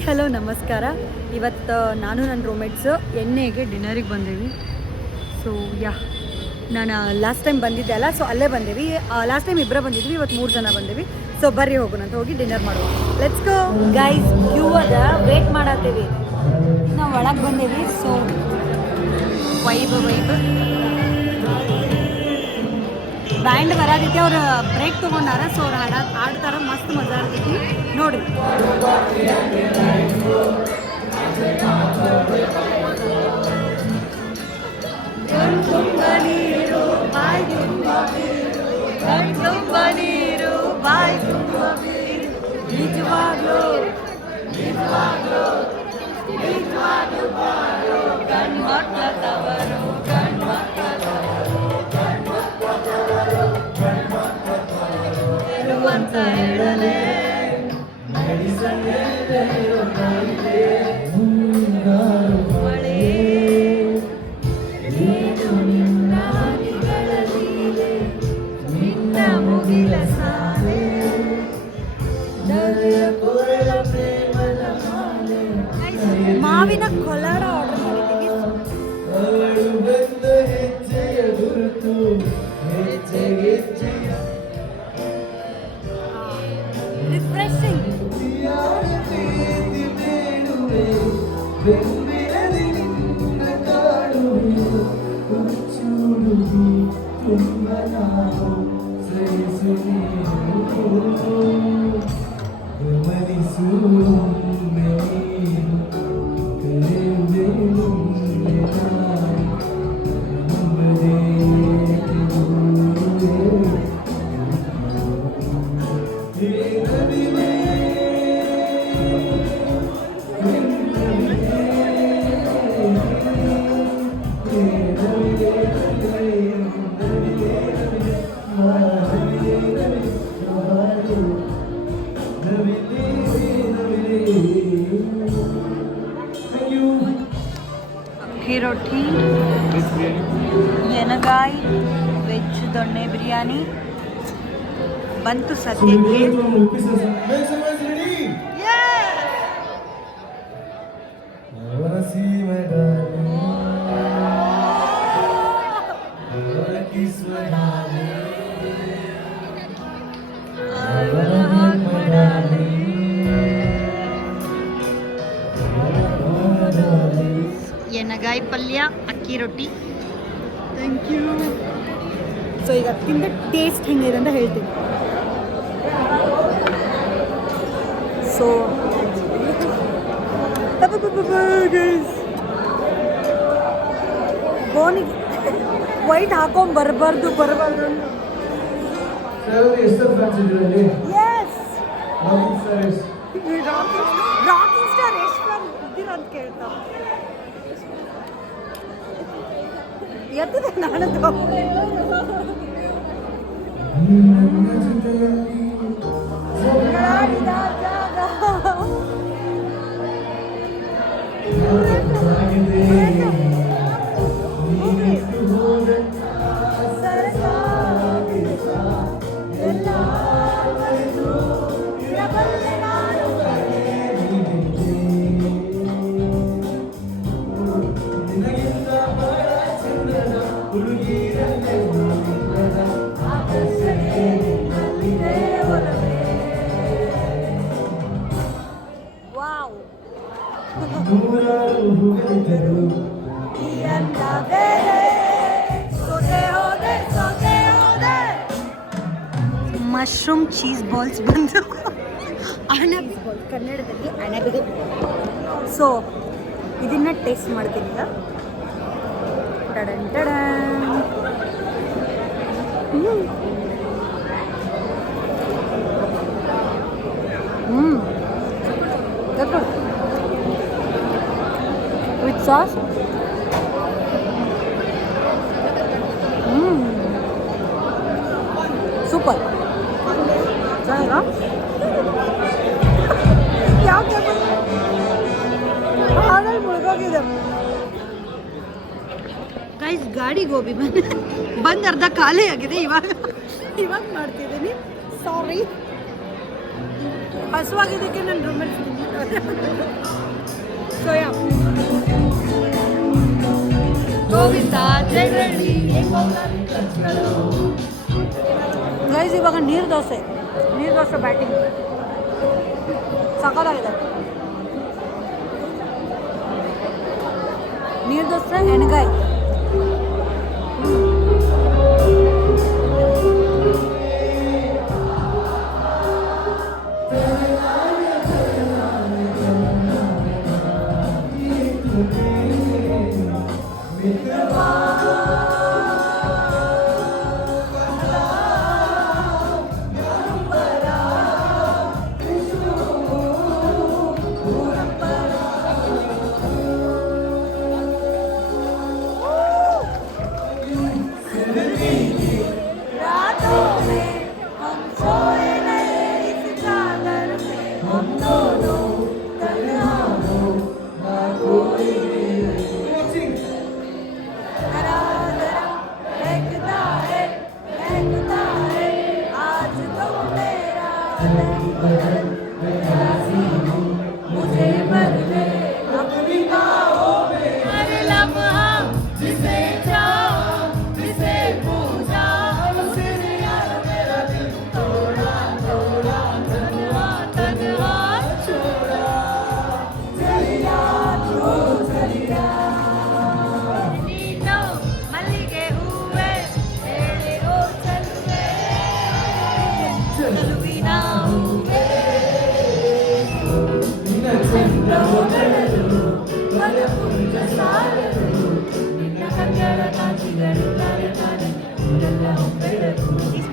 Hi hello ನಮಸ್ಕಾರ. ಇವತ್ತು ನಾನು ನನ್ನ ರೂಮ್ಮೇಟ್ಸು ಎಣ್ಣೆಗೆ ಡಿನ್ನರಿಗೆ ಬಂದೀವಿ. ಸೊ ನಾನು ಲಾಸ್ಟ್ ಟೈಮ್ ಬಂದಿದ್ದೆ ಅಲ್ಲ, ಸೊ ಅಲ್ಲೇ ಬಂದೀವಿ. ಲಾಸ್ಟ್ ಟೈಮ್ ಇಬ್ಬರೇ ಬಂದಿದ್ವಿ, ಇವತ್ತು 3 ಜನ ಬಂದೀವಿ. ಸೊ ಬರ್ರಿ ಹೋಗೋಣ ಅಂತ ಹೋಗಿ ಡಿನ್ನರ್ ಮಾಡುವ. Let's go guys. ಕ್ಯೂ ಅದ, ವೇಟ್ ಮಾಡತ್ತೀವಿ. ನಾವು ಒಳಗೆ ಬಂದೀವಿ. ಸೊ ವೈಬ್ ಬ್ಯಾಂಡ್ ಬರೋದಕ್ಕೆ ಅವ್ರು ಬ್ರೇಕ್ ತೊಗೊಂಡಾರ. ಸೊ ಅವ್ರು ಆಡ್ತಾರ, ಮಸ್ತ್ ಮಜಾ ಇರ್ತೈತಿ ನೋಡ್ರಿ. ಅಂತ ಹೇಳಲೇ ಮಾವಿನ ಕೊಲಾಡ ಆರ್ಡರ್ ಮಾಡಿದ್ದೀವಿ. ರಿಫ್ರೆಶಿಂಗ್. ಅಕ್ಕಿ ರೊಟ್ಟಿ, ಎನಗಾಯಿ, ವೆಜ್ ದೊಣ್ಣೆ ಬಿರಿಯಾನಿ ಬಂತು ಸದ್ಯಕ್ಕೆ. ಎಣ್ಣೆಗಾಯಿ ಪಲ್ಯ, ಅಕ್ಕಿ ರೊಟ್ಟಿ. Thank you. ಸೊ ಈಗ ತಿಂದ ಟೇಸ್ಟ್ ಹೆಂಗಿದೆ ಅಂತ ಹೇಳ್ತೀನಿ. ಸೊ ಬೋನಿಗೆ ವೈಟ್ ಹಾಕೊಂಡ್ ಬರಬಾರ್ದು. ರಾಕಿಂಗ್ ಸ್ಟಾರ್ ಎಷ್ಟು ಇದ್ದೀರ ಅಂತ ಕೇಳ್ತಾವ. ಎತ್ತದೆ ನಾನದು ಮಶ್ರೂಮ್ ಚೀಸ್ ಬಾಲ್ಸ್ ಬಂದು ಅಣಬೆ ಬಾಲ್, ಕನ್ನಡದಲ್ಲಿ ಅಣಬೆ. ಸೊ ಇದನ್ನ ಟೇಸ್ಟ್ ಮಾಡ್ತೀನಿ ಈಗ. ಟಡನ್ ಟಡನ್. With sauce. ಸೂಪರ್. ಹಾಲಲ್ಲಿ ಮುಳುಗೋಗಿದೆ ಗೈಸ್. ಗಾಡಿ ಗೋಬಿ ಬಂದು ಅರ್ಧ ಖಾಲಿ ಆಗಿದೆ. ಇವಾಗ ಮಾಡ್ತಿದ್ದೀನಿ. ಸಾರಿ. ಹಸುವಾಗಿದ್ದಕ್ಕೆ ನನ್ನ ರೂಮೇಟ್ ಸೊ ಯಾ ಗೈಸ್ ಇವಾಗ ನೀರು ದೋಸೆ ಬ್ಯಾಟಿಂಗ್ ಸಕಾಲಾಗಿದೆ. ನೀರು ದೋಸೆ ಎಣ್ಗಾಯಿ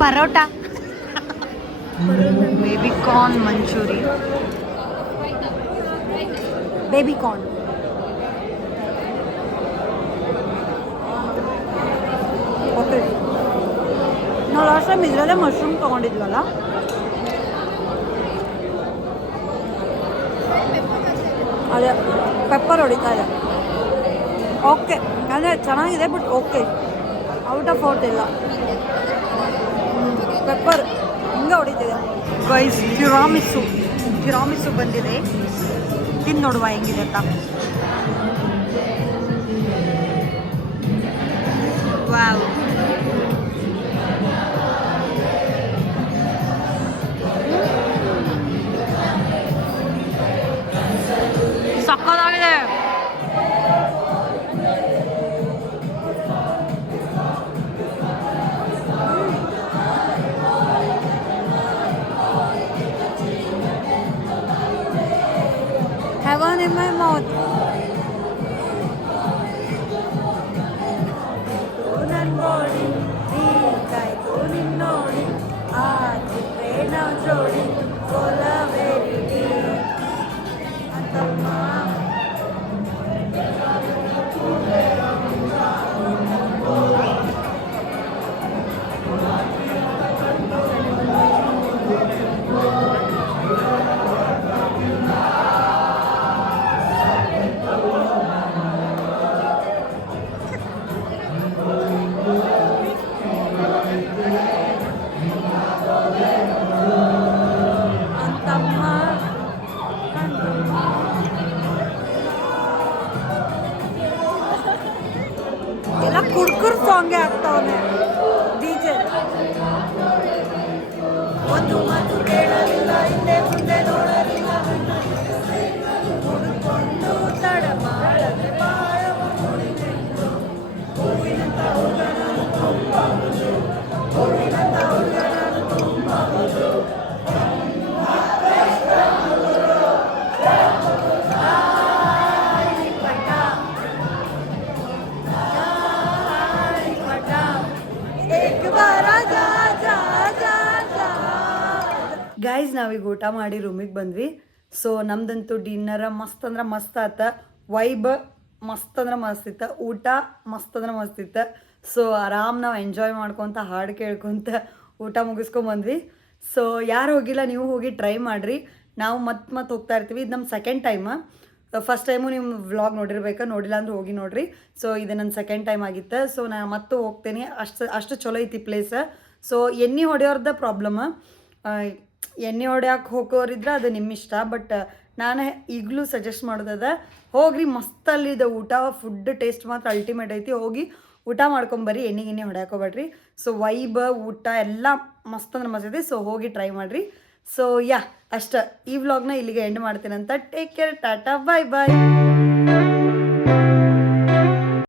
parotta baby corn manchuri baby corn okay. ನಾವು ಲಾಸ್ಟ್ ಟೈಮ್ ಇದರಲ್ಲೇ ಮಶ್ರೂಮ್ ತೊಗೊಂಡಿದ್ವಲ್ಲ, ಅದೇ ಪೆಪ್ಪರ್ ಹೊಡಿತಾ ಇದೆ. ಓಕೆ ಅಂದರೆ ಚೆನ್ನಾಗಿದೆ, but okay, out of out ಇಲ್ಲ, ಪೆಪ್ಪರ್ ಹಿಂಗೆ ಹೊಡಿತಿದೆ. ಗೈಸ್ ಟಿರಾಮಿಸು ಬಂದಿದೆ, ತಿಂದು ನೋಡುವ ಹೆಂಗಿದೆ ಅಂತ. ವಾವ್, ಸಕ್ಕತ್ತಾಗಿದೆ. Heaven in my mouth. Nannodi, neekayitu ninnodi, aajite na jodi, kolaveridi antamma. ಎಲ್ಲ ಕುಡ್ಕುರ್ ಸಾಂಗೆ ಆಗ್ತಾವನೆ ಡಿಜೆ. ಒಂದು ಮಾತು ಕೇಳಲಿಲ್ಲ, ಹಿಂದೆ ಮುಂದೆ ನೋಡಲಿಲ್ಲ, ಹುಡುಕೊಂಡು ತಡ ಮಾಡದೆ ಬಾಳವ ಮುಡಿದೆಂದು, ಹೂವಿನಂತ ಹುಡುಗನನ್ನು ತುಂಬಬಹುದು, ಹೂವಿನಂತ ಹುಡುಗನನ್ನು ತುಂಬಬಹುದು. ಗೈಸ್ ನಾವೀಗ ಊಟ ಮಾಡಿ ರೂಮಿಗೆ ಬಂದ್ವಿ. ಸೊ ನಮ್ದಂತೂ ಡಿನ್ನರ ಮಸ್ತ್ ಅಂದ್ರೆ ಮಸ್ತ್ ಆತ, ವೈಬ್ ಮಸ್ತ್ ಅಂದ್ರೆ ಮಸ್ತ್ ಇತ್ತು, ಊಟ ಮಸ್ತ್ ಅಂದ್ರೆ ಮಸ್ತ್ ಇತ್ತು. ಸೊ ಆರಾಮ್ ನಾವು ಎಂಜಾಯ್ ಮಾಡ್ಕೊತ ಹಾಡು ಕೇಳ್ಕೊತ ಊಟ ಮುಗಿಸ್ಕೊಂಬಂದ್ವಿ. ಸೊ ಯಾರು ಹೋಗಿಲ್ಲ ನೀವು ಹೋಗಿ ಟ್ರೈ ಮಾಡಿರಿ. ನಾವು ಮತ್ತೆ ಹೋಗ್ತಾ ಇರ್ತೀವಿ. ಇದು ನಮ್ಮ ಸೆಕೆಂಡ್ ಟೈಮ್. ಫಸ್ಟ್ ಟೈಮು ನೀವು ವ್ಲಾಗ್ ನೋಡಿರ್ಬೇಕು, ನೋಡಿಲ್ಲ ಅಂದ್ರೆ ಹೋಗಿ ನೋಡಿರಿ. ಸೊ ಇದು ನನ್ನ ಸೆಕೆಂಡ್ ಟೈಮ್ ಆಗಿತ್ತು. ಸೊ ನಾನು ಮತ್ತೆ ಹೋಗ್ತೇನೆ, ಅಷ್ಟು ಚಲೋ ಐತಿ ಪ್ಲೇಸ್. ಸೊ ಎಣ್ಣೆ ಹೊಡೆಯೋರ್ದ ಪ್ರಾಬ್ಲಮ್, ಎಣ್ಣೆ ಹೊಡ್ಯಕ್ಕೆ ಹೋಗೋರಿದ್ರೆ ಅದು ನಿಮ್ಮ ಇಷ್ಟ. ಬಟ್ ನಾನು ಈಗಲೂ ಸಜೆಸ್ಟ್ ಮಾಡೋದದ, ಹೋಗ್ರಿ ಮಸ್ತ್ ಅಲ್ಲಿದೆ ಊಟ, ಫುಡ್ ಟೇಸ್ಟ್ ಮಾತ್ರ ಅಲ್ಟಿಮೇಟ್ ಐತಿ. ಹೋಗಿ ಊಟ ಮಾಡ್ಕೊಂಬರ್ರಿ, ಎಣ್ಣೆ ಹೊಡ್ಯಾಕೋಬೇಡ್ರಿ. ಸೊ ವೈಬ್ ಊಟ ಎಲ್ಲ ಮಸ್ತ್ ಅಂದ್ರೆ ಮಸ್ತ್ ಐತಿ. ಸೊ ಹೋಗಿ ಟ್ರೈ ಮಾಡಿರಿ. ಸೊ ಯಾ ಅಷ್ಟ, ಈ ವ್ಲಾಗ್ನ ಇಲ್ಲಿಗೆ ಎಂಡ್ ಮಾಡ್ತೀನಂತ. ಟೇಕ್ ಕೇರ್, ಟಾಟಾ, ಬಾಯ್ ಬಾಯ್.